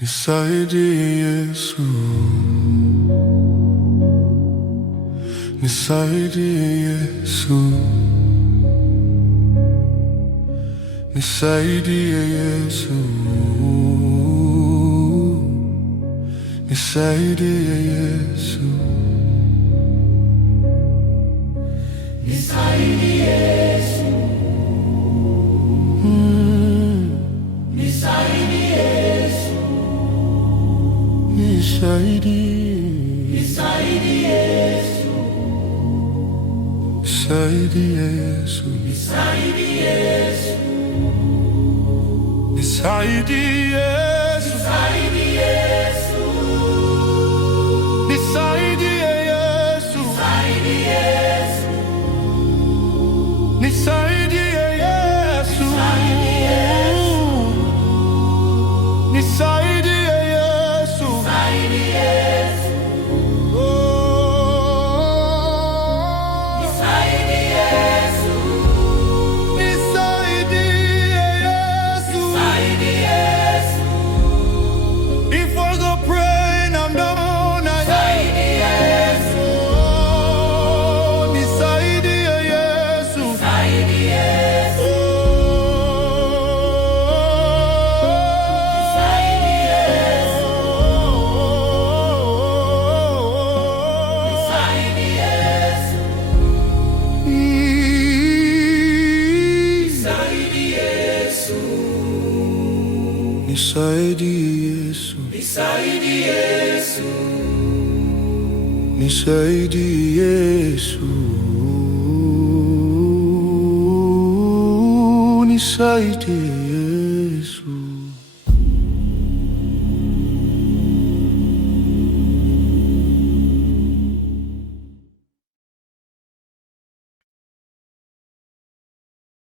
Nisaidie Yesu, nisaidie Yesu, nisaidie Yesu, nisaidie Yesu, nisaidie Yesu, nisaidie Yesu, nisaidie, nisaidie Yesu, nisaidie Yesu, nisaidie Yesu, nisaidie Yesu, nisaidie Yesu, nisaidie Yesu, nisaidie Yesu, nisaidie Yesu, nisaidie Yesu, oh, nisaidie Yesu, nisaidie Yesu. nisaidie Yesu, If I go praying, I'm down. nisaidie Yesu, Oh, nisaidie Yesu, nisaidie Yesu, oh, nisaidie Yesu, nisaidie Yesu, nisaidie Yesu, nisaidie Yesu, nisaidie Yesu, nisaidie